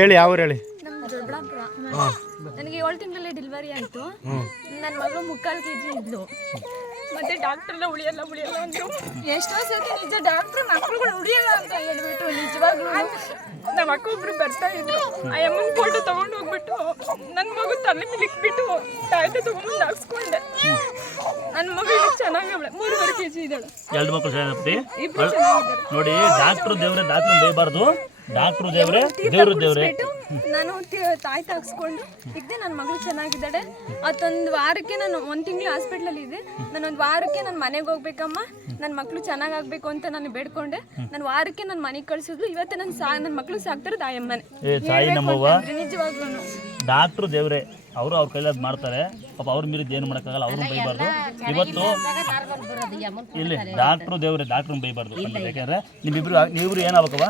ಹೇಳಿ ಯಾವ ಊರು ಹೇಳಿ. ನಮ್ಮ ದೊಡ್ಡಬಳ್ಳಾಪುರ. ನನಗೆ 7 ತಿಂಗಳಲ್ಲಿ ಡೆಲಿವರಿ ಆಯಿತು. ನನ್ನ ಮಗಳು 3/4 kg ಇದ್ಲು. ಮತ್ತೆ ಡಾಕ್ಟ್ರೆಲ್ಲ ಉಳಿಯಲ್ಲ ಅಂದರು. ಎಷ್ಟೋ ಸತಿ ನಿಜ ಡಾಕ್ಟ್ರು ಮಕ್ಕಳುಗಳು ಉಳಿಯಲ್ಲ ಅಂತ ಹೇಳ್ಬಿಟ್ಟು ನಿಜವಾಗ್ಲೂ ನಮ್ಮ ಅಕ್ಕ ಒಬ್ರು ಬರ್ತಾ ಇದ್ರು. ಆ ಅಮ್ಮನ ಫೋಟೋ ತಗೊಂಡು ಹೋಗ್ಬಿಟ್ಟು ನನ್ನ ಮಗು ತಲೆ ಮೇಲೆ ಇಕ್ಬಿಟ್ಟು ತಾಯ್ತೆ ತಗೊಂಡು ಹಾಕ್ಸ್ಕೊಂಡೆ. ನನ್ನ ಮಗು ಈಗ ಚೆನ್ನಾಗವಳೆ, 3.5 kg ಇದ್ದಾಳೆ. 2 ಮಕ್ಕಳು ಚೆನ್ನಾಗಿ ಇಬ್ರು ಚೆನ್ನಾಗಿದ್ದಾರೆ. ನೋಡಿ. ಡಾಕ್ಟ್ರು ದೇವ್ರೆ, ಡಾಕ್ಟ್ರು ಬೈಬಾರ್ದು. ಡಾಕ್ಟ್ರು ದೇವ್ರೆ, ದೇವ್ರೆ. ನಾನು ತಾಯ್ತ ಹಾಕ್ಸ್ಕೊಂಡು ಇದ್ದೆ. ನನ್ನ ಮಗಳು ಚೆನ್ನಾಗಿದ್ದಾಳೆ. ಅದೊಂದು ವಾರಕ್ಕೆ ನಾನು 1 ತಿಂಗಳು ಹಾಸ್ಪಿಟ್ಲಲ್ಲಿ ಇದ್ದೆ. ನಾನು 1 ವಾರಕ್ಕೆ ನನ್ನ ಮನೆಗೆ ಹೋಗ್ಬೇಕಮ್ಮ, ನನ್ನ ಮಕ್ಕಳು ಚೆನ್ನಾಗಾಗಬೇಕು ಅಂತ ನಾನು ಬೇಡ್ಕೊಂಡೆ. ನಾನು ವಾರಕ್ಕೆ ನನ್ನ ಮನೆಗೆ ಕಳಿಸಿದ್ಲು. ಇವತ್ತು ನನ್ನ ಮಕ್ಕಳು ಸಾಕ್ತಾರೆ ತಾಯಮ್ಮನೆ. ತಾಯಿ ನಮ್ಮವ್ವ. ನಿಜವಾಗ್ಲೂ ಡಾಕ್ಟ್ರು ದೇವ್ರೆ, ಅವರು ಅವ್ರ ಕೈಲಾದ ಮಾಡ್ತಾರೆ. ಪಾಪ ಅವ್ರ ಮೀರಿದ್ದು ಏನು ಮಾಡೋಕ್ಕಾಗಲ್ಲ, ಅವ್ರನ್ನ ಬೈಬಾರ್ದು. ಇವತ್ತು ಇಲ್ಲಿ ಡಾಕ್ಟ್ರು ದೇವ್ರೆ, ಡಾಕ್ಟ್ರನ್ನ ಬೈಬಾರ್ದು. ಯಾಕೆಂದ್ರೆ ನೀವಿಬ್ರು ಏನಾಗಬೇಕವ?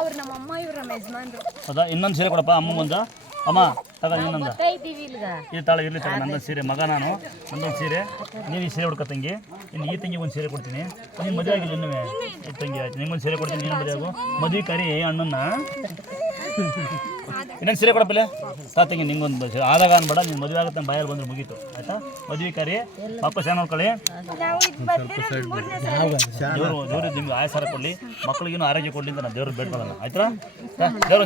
ಅವ್ರು ನಮ್ಮ ಅಮ್ಮ, ಇವ್ರು ನಮ್ಮ ಯಜಮಾನ್ರು. ಹೌದಾ? ಇನ್ನೊಂದು ಸೀರೆ ಕೊಡಪ್ಪ ಅಮ್ಮಗೊಂದು. ಅಮ್ಮ ತಗ ಇನ್ನೊಂದು ಇದು ತಾಳ ಇರಲಿ ತಗ. ನಂದೊಂದು ಸೀರೆ, ಮಗ ನಾನು, ನಂದೊಂದು ಸೀರೆ. ನೀನು ಈ ಸೀರೆ ಹುಡ್ಕ ತಂಗಿ. ಇನ್ನು ಈ ತಂಗಿ ಒಂದು ಸೀರೆ ಕೊಡ್ತೀನಿ. ನೀನು ಮದುವೆ ಆಗಿಲ್ಲ ಇನ್ನೂ ತಂಗಿ. ಆಯ್ತು, ನಿಂಗೊಂದು ಸೀರೆ ಕೊಡ್ತೀನಿ. ನೀನು ಮದುವೆ ಆಗು. ಮದುವೆ ಕರಿ ಅಣ್ಣನ. ಇನ್ನೊಂದು ಸೀರೆ ಕೊಡಪ್ಪಲೆ ತಂಗಿ. ನಿಂಗೊಂದು ಆದಾಗ ಅನ್ಬೇಡ, ನೀನು ಮದುವೆ ಆಗುತ್ತೆ ಬಾಯಲ್ಲಿ ಬಂದ್ರೆ ಮುಗೀತು. ಆಯ್ತಾ? ಮದುವೆ ಕರಿ, ಮಕ್ಕಳು ಚೆನ್ನಾಗಿ ನೋಡ್ಕೊಳ್ಳಿ. ದೇವರು ನಿಮ್ಗೆ ಆಯಸ್ಸಾರ ಕೊಡಲಿ, ಮಕ್ಕಳಿಗೇನು ಆರೋಗ್ಯ ಕೊಡಲಿ ಅಂತ ನಾನು ದೇವ್ರಿಗೆ ಬೇಡ್ಕೊಳ್ಳೋಣ. ಆಯ್ತಾ? ದೇವ್ರು